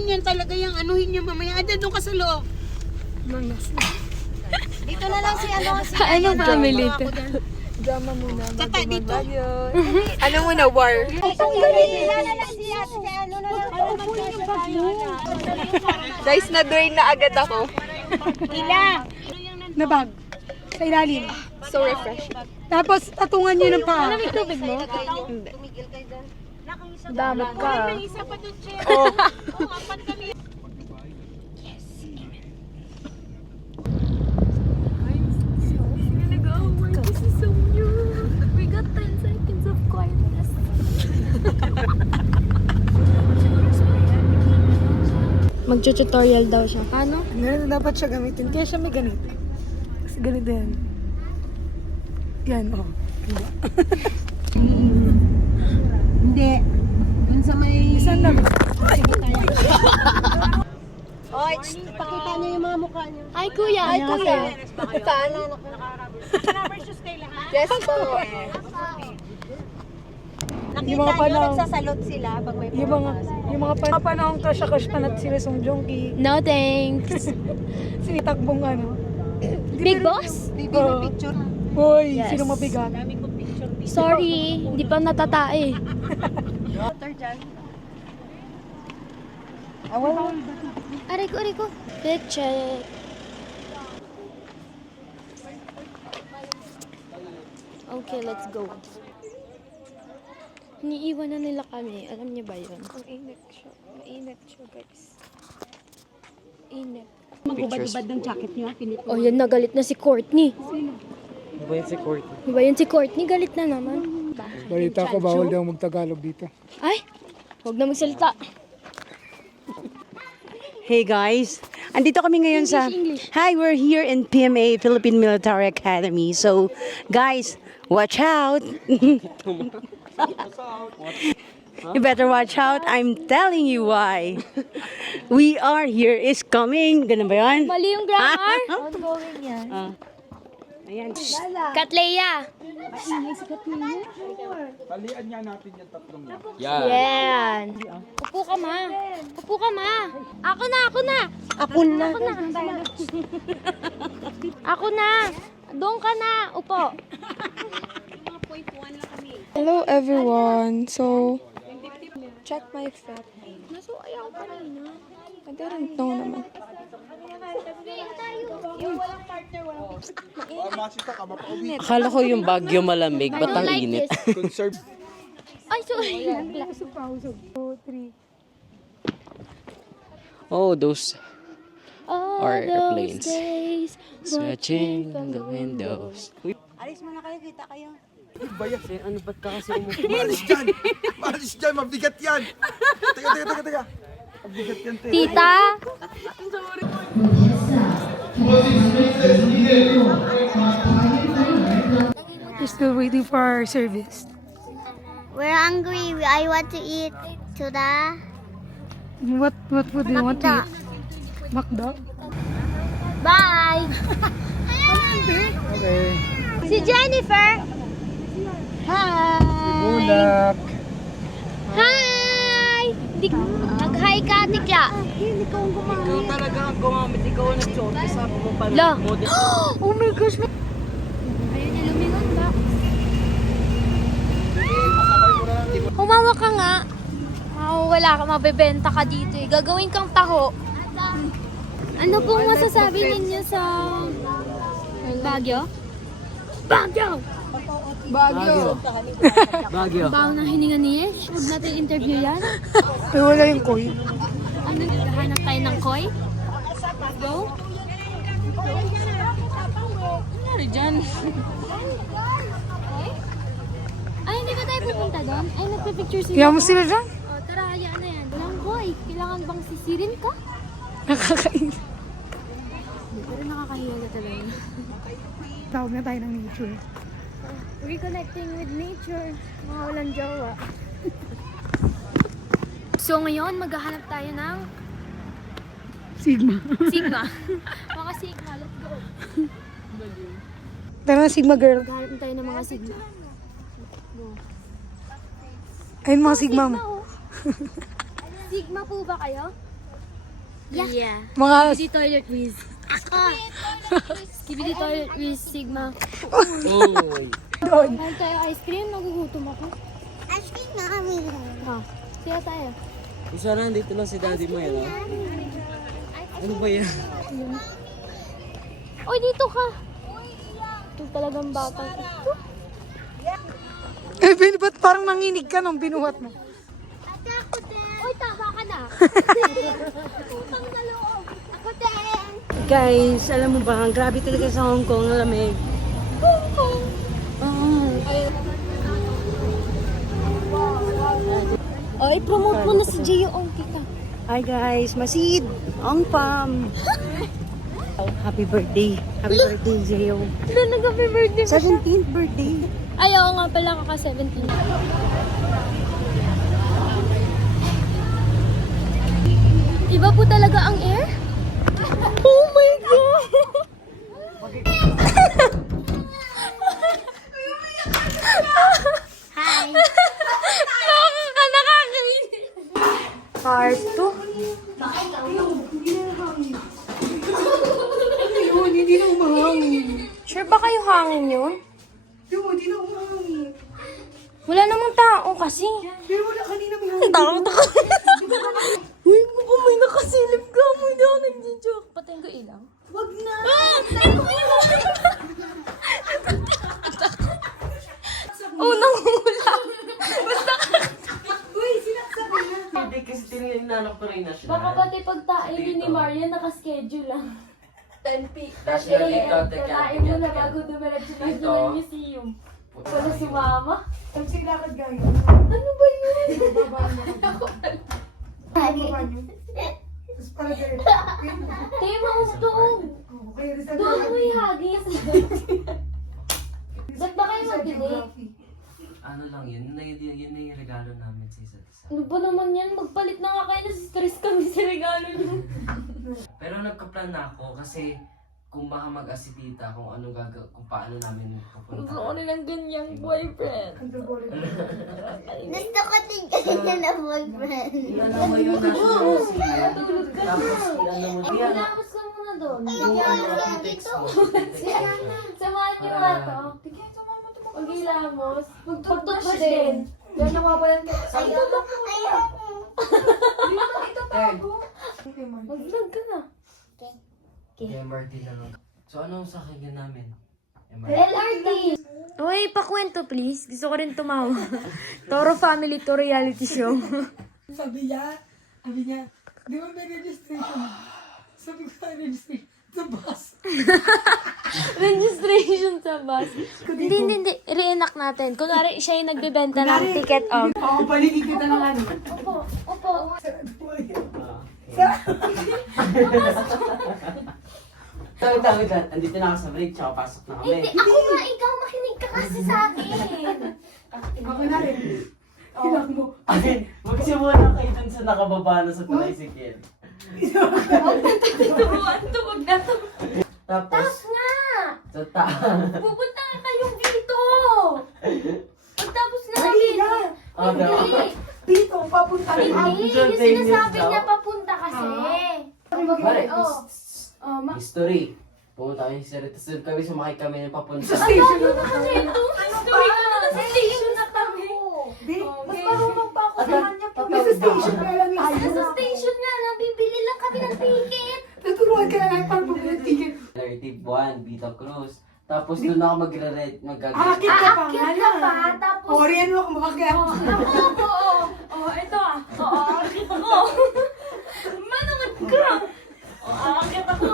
anuhin yan talaga yung anuhin niya mamaya. Ada, doon ka sa loob. Dito na lang si Anong family ito? Drama muna. Tata, dito. Ano muna, war? Guys, na-drain na agad ako. Na bag. Sa ilalim. So refreshing. Tapos, tatungan nyo ng paa. Malamig tubig mo? Hindi. Damot ka. May isa pa doon, Che. Oh. Apat kami. We got 10 seconds of quietness. Mag-tutorial daw siya. Ano? Ganito dapat siya gamitin. Kaya siya may ganito. Kasi ganito yan. Yan, oh. Diba? Hindi. Doon sa may... Isang lang. Oy, pakita niyo yung mga mukha niyo. Hi, kuya. Hi, kuya. Saan? Yes po. Yung mga panahon. Nagsasalot sila pag may Yung mga panahon crush pa natin sila Song Joong Ki. No thanks. Sinitakbong ano. Big boss? Oh. picture. Hoy, Yes. sino mabigat? Dami kong picture. Sorry, hindi pa natatae. Water dyan. Aray ko. Fit check. Okay, let's go. Iniiwan na nila kami. Alam niyo ba yun? Mainit siya, guys. Init. Magubad-ubad ng jacket niyo, pinito. Oh, yan nagalit na si Courtney. Ba yun si Courtney? Diba yun si Courtney? Galit na naman. Balita ko, bawal daw magtagalog dito. Ay! Huwag na magsalita. Hey guys, andito kami ngayon sa... English. Hi, we're here in PMA, Philippine Military Academy. So, guys, watch out. You better watch out. I'm telling you why. We are here is coming. Ganun ba yun? Mali yung grammar. Ongoing yan. Ayan. Katleya. Talian niya natin yung tatlong yan. Yan. Upo ka, ma. Upo ka, ma. Ako na. Ako na. Doon ka na. Upo. Hello everyone. So, check my fat. Nasuay ako kanina. I didn't know naman. Akala ko yung Baguio malamig, ba't ang like init? this. Conserve. Ay, sorry. Usog pa, usog. 2, 3. Oh, those All Or those airplanes. days switching from the windows. Uy, Alis muna kayo, kita kayo. ano ba't ka kasi umupo? Maalis dyan! Maalis dyan! Mabigat yan! Teka. Mabigat yan, te. Tita. We're still waiting for our service. We're hungry. I want to eat to the What food do you want to eat? Makda? Bye. Okay. Si Jennifer. Bulak. Hi. Mag-hi ka, tikla. Ikaw talaga ang gumamit, ikaw ang nagsuot. Sabi mo pala. La. Model. Oh my gosh. Ayun, lumingon ba? Humawa ka nga. Wala ka, mabebenta ka dito eh. Gagawin kang taho. Ano pong masasabi ninyo sa Baguio? Baguio! Baguio. Bago ng hininga ni Yesh. Huwag natin interview yan. Ay, wala yung koy. Ano, naghahanap tayo ng koi? Go? Ano dyan? Ay, hindi ba tayo pupunta doon? Ay, nagpa-picture sila. Kaya mo sila dyan? O, tara, hayaan na yan. Walang koi. Kailangan bang sisirin ka? Nakakain. Pero nakakahiya na talaga. Tawag na tayo ng nature. Reconnecting with nature. Mga walang jowa. So ngayon, maghahanap tayo ng Sigma. Sigma. Mga Sigma, let's go. Tara na, Sigma girl. Maghahanap tayo ng mga Sigma. Ayun mga Sigma mo. oh. Sigma po ba kayo? Yeah. Mga... Skibidi toilet whiz. Skibidi toilet whiz, Sigma. Doon. Kain tayo ice cream, nagugutom ako. Ice cream na kami. Ha? Kaya tayo. Isa na, dito lang si daddy mo yan, ha? Ano ba yan? Oy, dito ka. Ito talagang bata. Eh, ba't parang nanginig ka nung binuhat mo? Oy, tama ka na. Utang na loob. Ako din. Guys, alam mo ba, ang grabe talaga sa Hong Kong, ang lamig. Hong Kong! Oy, promote mo na si Gio Ong kita. Hi guys, Masid! Ong Pam! Happy birthday! Happy birthday, Zeo! Ano nag-happy birthday mo siya? 17th birthday! Ayaw nga pala kaka-17. Iba po talaga ang air? Oh my God! Hi. Nakakainis! Part 2. Yun, hindi na umahangin. Sure ba kayo hangin yun? Yun, hindi na umahangin. Wala namang tao kasi. Pero wala kanina may hangin. Takot ako. Uy, mukhang may nakasilip ka. Hindi ako nag-joke. Patayin ko ilaw. Wag na. Oh, nangula. Uy, sinaksak ka na. Hindi kasi tininanak ko rin na siya. Baka pati pagtain yun ni Maria, nakaschedule lang. 10 Tapos na dito, Kakain mo na bago dumiretso na yung museum. Wala si Mama. Tapos yung lakad gaya. Ano ba yun? Babaan mo. Babaan mo. Tapos para ganito. Tayo maustog. Okay, reset Doon na. mo ihagis. Ba't ba kayo mag-delay? Ano lang yun na yung regalo namin sa isa't isa. Ano ba naman yan? Magpalit na nga kayo, nasi-stress kami sa regalo niyo. Pero nagka-plan na ako kasi kung baka mag-asibita kung ano kung paano namin pupunta. Gusto ko nilang ganyang boyfriend. Gusto ko din ganyan na boyfriend. Ilan mo yun na siya. Tapos ilan mo Ay, yan. relax ka muna doon. Yung text mo. Samahan niyo nga to. Mag-ilamos. Magtutbrush din. Yan ang mawalan ka. Mag-vlog ka na. MRT na lang. So ano sa akin namin? MRT. LRT! Uy, pakwento please. Gusto ko rin tumawa. Toro Family to reality show. Sabi niya, di ba may registration? Sabi ko sa registration, sa bus. Registration sa bus. Hindi. Reenact natin. Kunwari, siya yung nagbebenta ng ticket of. Oo, paligid kita ng ano. Opo. Tawag lang. Andito na ako sa break. Tsaka pasok na kami. Hindi, ako nga, ikaw makinig ka kasi sa akin. Ako na rin. Hinak mo. Ay, magsimula kayo dun sa nakababa na sa tricycle. Turuan to, wag na to. Tapos, Nga! sa taas. Pupunta ka kayong dito! Pagtapos na kami. Halika! Hindi. Dito, papunta rin. Hindi, yung sinasabi niya papunta kasi. Pare, Oh, history. Pumunta kami sa history. Tapos kami sumakay kami ng papunta. Station na Kasi ito, story ko na sa station na kami. Di, Mas marunong pa ako sa kanya po. nasa station ka lang tayo. Sa station nga lang, bibili lang kami ng ticket. Naturuan ka na lang para bumili ng ticket. Narrative 1, Vita Cruz. Tapos doon ako magre-red, Aakit ka pa nga Aakyat ka pa, lang. tapos... O, riyan mo kung makakaya. Oo, ito ah. Oo, aakyat ako. Manood ka. Aakyat ako.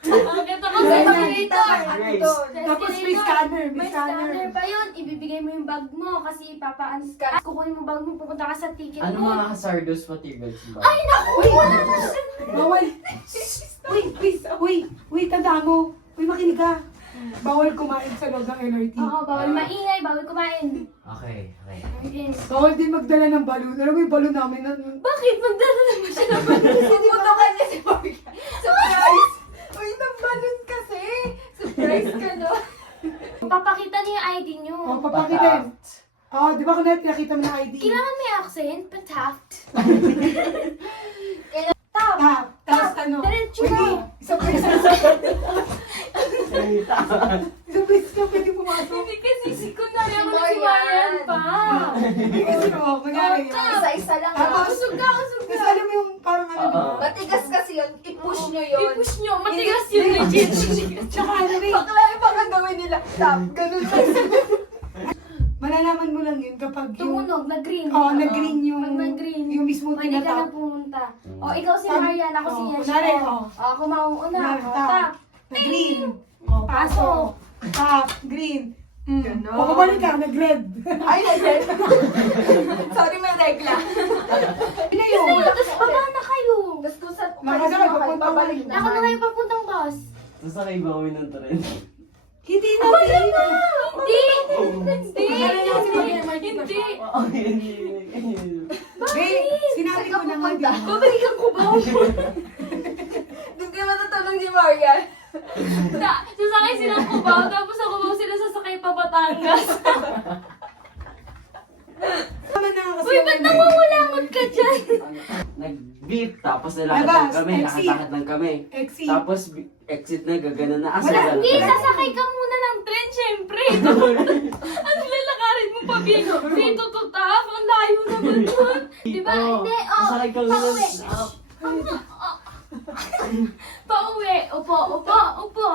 Aakyat ako sa elevator. Tapos may scanner, May scanner pa yun. Ibibigay mo yung bag mo kasi papaanis ka. Kukunin mo bag mo, pupunta ka sa ticket Ano mo. mga hazardous materials ba? Ay, naku! Wala na siya. Bawal. Uy, tandaan mo. Uy, makinig ka. Bawal kumain sa loob ng LRT. Oo, bawal maingay, bawal kumain. Okay. Yes. Bawal din magdala ng balon. Alam mo yung balon namin na... Bakit? Magdadala mo siya ng balon? Pupunta ka niya si Bobby. Surprise! Uy, ng balon kasi. Surprise ka no? Papakita niya yung ID niyo. O, papakita yun. Di ba kung nakita mo ng ID? Kailangan may accent, pataft. Tap. Tapos Isang beses ka pwede pumasok. Hindi kasi secondary ako na sumayan pa. Hindi kasi mo, kunyari. Isa-isa lang. Tapos, Usog ka. kasi alam mo yung parang ano, di ba? Matigas kasi yun. I-push nyo yun. I-push nyo. Matigas yun, legit. Tsaka ano rin, Bakla yung baka gawin nila. Tap, ganun lang. malalaman mo lang yun kapag yung... Tumunog, nag-green. Oo, nag-green yung... Pag nag-green, Yung mismo pwede ka na tinatap. pumunta. O, ikaw si Marian, ako si Oo, Yash. kunwari, oo. Ako mauuna. Kunwari, O, tap. tap. Nag-green. O, Pasok. Tap, green. O, kumalik ka, nag-red. Ay, nag-red. Sorry, may regla. Ano yun? Tapos baba na kayo. Tapos kung saan Mga umalis na, mo kayo, papunta babalik na. Ako na kayo papuntang bus. Sasakay ba kami ng tren? Hindi natin. Hindi! Hindi! Babe, sinabi ko na nga, di ba? Babalikan ko ba? Hindi ka matutulog ni Marian. Sasakay silang Cubao, tapos sa Cubao sila sasakay pa Batangas. Tama na kasi. Uy, ba't namangulangot ka dyan? Nag-beat, tapos nilakad Aba, lang kami, exit. nakasakit lang kami. Exit. Tapos exit na, gagana na. Wala, Hindi, sasakay ka muna ng tren, syempre. Ano lalakarin mo pa, Bino? Dito to tap, ang layo naman dun. Diba? Hindi, Sasakay kami ng... Pauwi. Upo,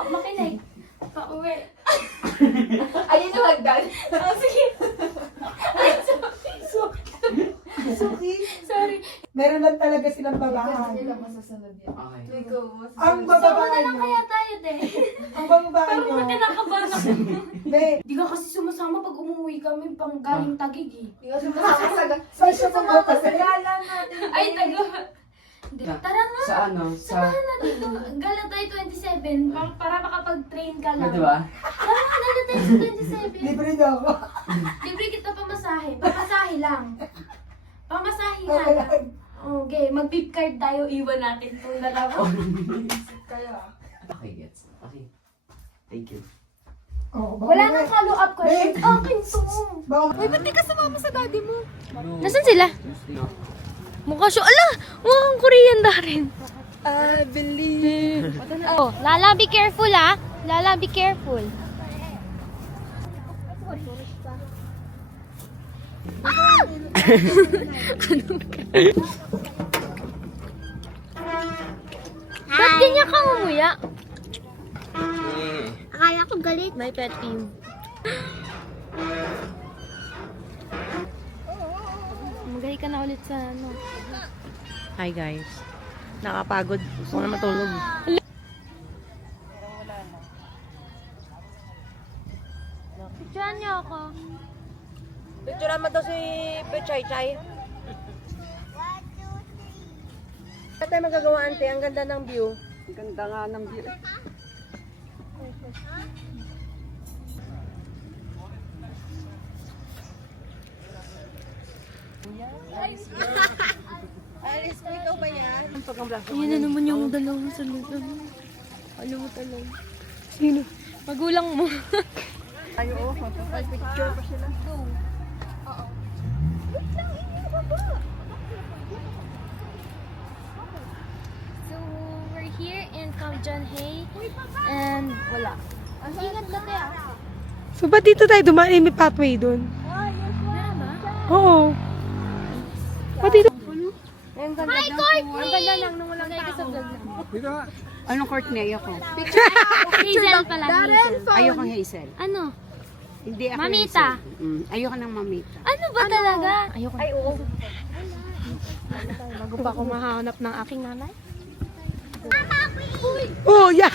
makinig. Pauwi. Ayun yung hagdan. Sige. Ay, sorry. Meron lang talaga silang babahan. Okay. Ang Sama na bababahan lang nyo. kaya tayo, te. Ang bababahan Parang nyo. ba't kinakabahan ako? Be, Di ka kasi sumasama pag umuwi kami pang galing Taguig eh. sasya pa ba kasi? Ay, taga. Tara nga. Sa ano? Sa... Samahan na dito. Gala tayo 27 para makapag-train ka lang. Di ba? Tara nga, gala tayo sa 27. Libre niyo ako. Libre kita pamasahe. Pamasahe lang. Pamasahe Okay lang. lang. Okay, mag-beep card tayo. Iwan natin itong dalawa. Okay, gets. Okay. Thank you. Oh, Wala nang follow-up question. Akin to. Uy, ba't di ka sumama sa daddy mo? Nasaan sila? Mukha siya. Ala! Mukhang Korean na rin. I believe. Oh, Lala, be careful ah. Lala, be careful. Ba't ganyan ka umuya? Akala ko galit. My pet peeve. Magaling ka na ulit sa ano. Hi guys. Nakapagod. Gusto ko na matulog. Picturean niyo ako. Picture naman daw si Pechay Chay. Ano tayo magagawa, ante? Ang ganda ng view. Ang ganda nga ng view. Ayan na naman yung dalawang sunod. Alam mo talaga. Sino? Magulang mo. Picture pa sila. So, we're here in Kamjanhay. And wala. Ang ingat ka kaya. So, ba't dito tayo dumaan? May pathway dun. Meron ba? Oo. Ba't dito? Ang ganda Hi, Courtney! Ang ganda lang nung walang tao. Sa vlog lang. Anong Courtney? Ayoko. Hazel pala, Hazel. Ayoko ng Hazel. Ano? Hindi ako Mamita. Hazel. Ayoko ng mamita. Ano ba talaga? Ayoko. Ay, oo. Bago pa ako mahanap ng aking nanay. Oh, yan!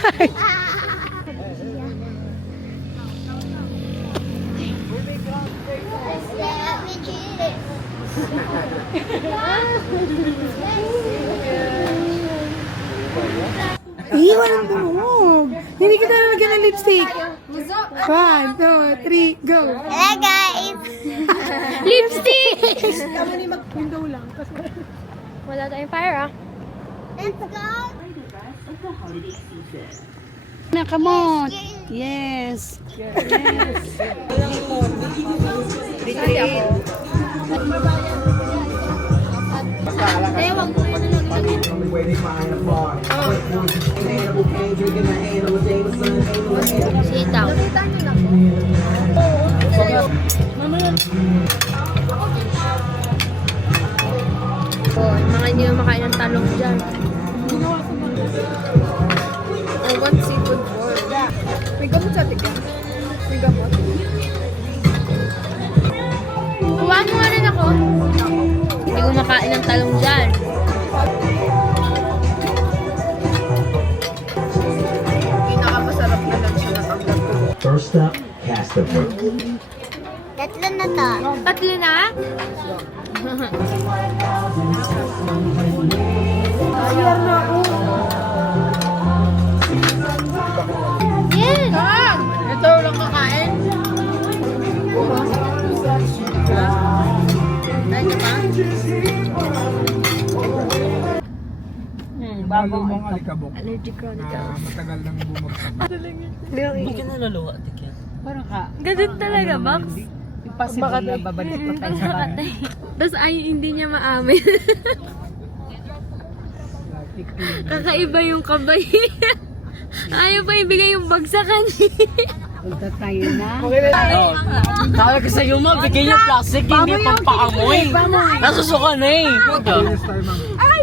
Iwan ang durog. Hindi kita nalagyan ng lipstick. 1, 2, 3, go. Hello guys. Lipstick! Tama ni mag-window lang. Wala tayong fire, ah. Let's go. Na, come on. Yes. Yes. Retreat. Ewan ko yun na lang. Sitaw. Oh, yung mga hindi na makain ng talong dyan. I want seafood board. May gamot sa tiga. May gamot. Kuha mo nga rin ako. Hindi ko makain ng talong dyan. Pinakamasarap na lang siya natanggap ko. First up, cast the vote. Tatlo na to. Tatlo na? Yes! Ito lang kakain. Bagong mga alikabok Allergic ko na matagal nang bumagsak. Ba't ka naluluha, Tikyan? Ganun talaga, Max. Possible na babalik pa tayo sa bahay. Tapos ay hindi niya maamin. Kakaiba yung kabay. Ayaw pa ibigay yung bagsakan. Sabi ko sa'yo, bigay yung plastic, hindi pang paamoy. Nasusuka na eh.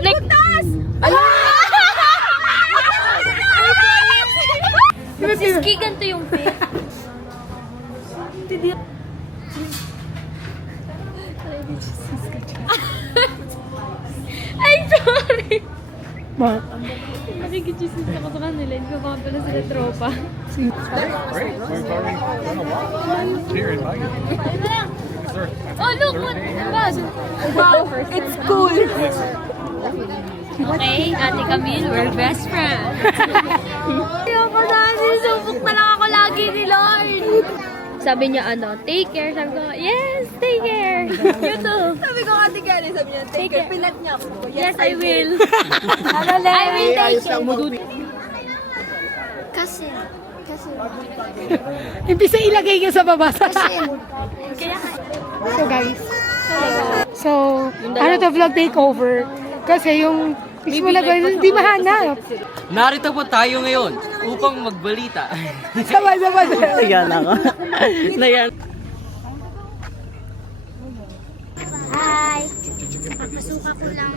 Ligtas! Siski, ganito yung fit. Ay, sorry! Nakikichismis ako sa kanila. Hindi ko baka pala sila tropa. Oh, look! What? Wow! It's cool! Okay, Ate Camille, we're best friends. Ayoko na, sinusubok na lang ako lagi ni Lord. Sabi niya take care. Sabi ko, yes, take care. You too. Sabi ko Ate Karen, sabi niya, take care. Pinat niya ako. Yes, I will. I will take care. Kasi. Imbis na ilagay niya sa baba. So guys. So, ano to vlog takeover? Kasi yung mismo na gawin, hindi mahanap. Narito po tayo ngayon upang magbalita. Sabay. Nayan ako. Nayan. Hi. Papasuka ko lang.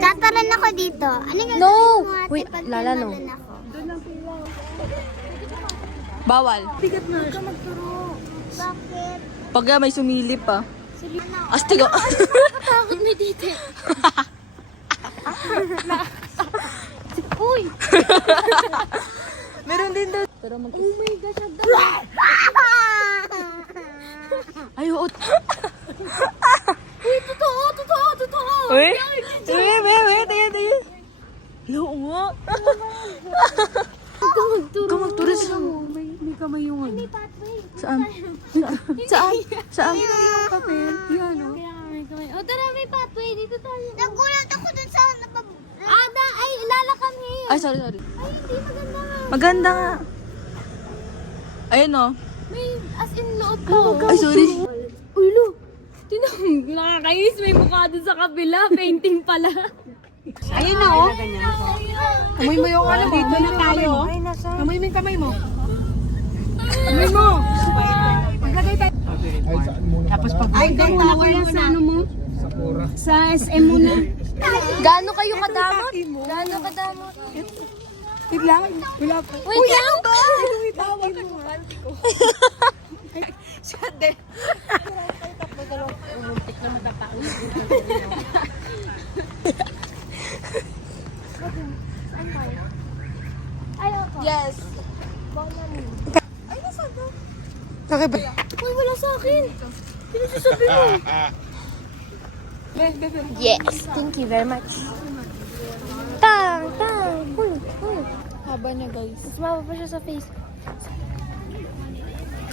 Tataran ako dito. Ano yung No! mo, ate, Wait, pag Lala, no. tinanan ako? Bawal. Bakit? Pag may sumilip pa. Astigo. Takot na dito. Uy! Meron din daw. Pero oh my gosh, ang dami. Ay, oo. Uy, totoo. Uy, tayo. Oo nga. Ikaw magturis. May kamay yung ano. Saan? Yung papel. Yan o. Oh, tara, may pathway. Dito tayo. Nagulat ako dun sa Ay, ilalakam niya. Ay, sorry. Ay, hindi maganda. Maganda nga. Ayun o. May as in loob ko. Ay, sorry. Uy, lo. Nakakainis. May mukha dun sa kabila. Painting pala. Ayun na o. Amoy mo yung ano. Dito na tayo. Amoy mo yung kamay mo. Amoy mo. Maglagay tayo. Tapos pag muna kayo sa ano mo? Sa SM muna. Gaano kayo kadamot? Wait lang. Wala pa. Wait lang. Yes. Kakaiba. Uy, wala sa akin. Pinagsasabi mo. Yes, thank you very much. Tang. Uy. Haba niya guys. Mas mababa pa siya sa face.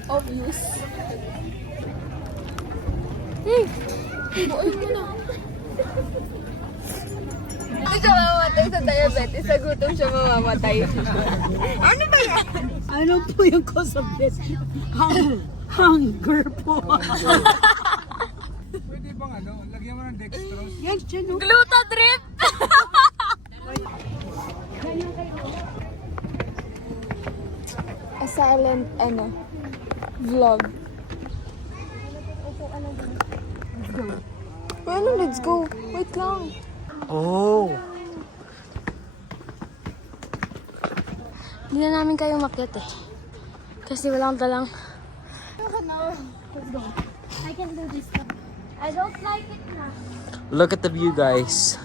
Obvious. Buoy mo na. Hindi siya mamamatay sa diabetes. Sa gutom siya mamamatay. Ano ba yan? Ano po yung cause of this? Hunger po. Pwede bang lagyan mo ng dextrose? Yan, dyan o. Glutadrip! silent, vlog. Ano, let's go. Wait lang. Oh! Hindi na namin kayo makyat eh. Kasi walang dalang... I can do this now. I don't like it na. Look at the view, guys.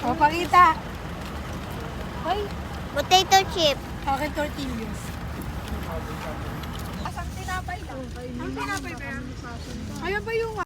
O, pakita. Potato chip. Akin tortillas. Ang tinapay ba yan? Ayan ba yung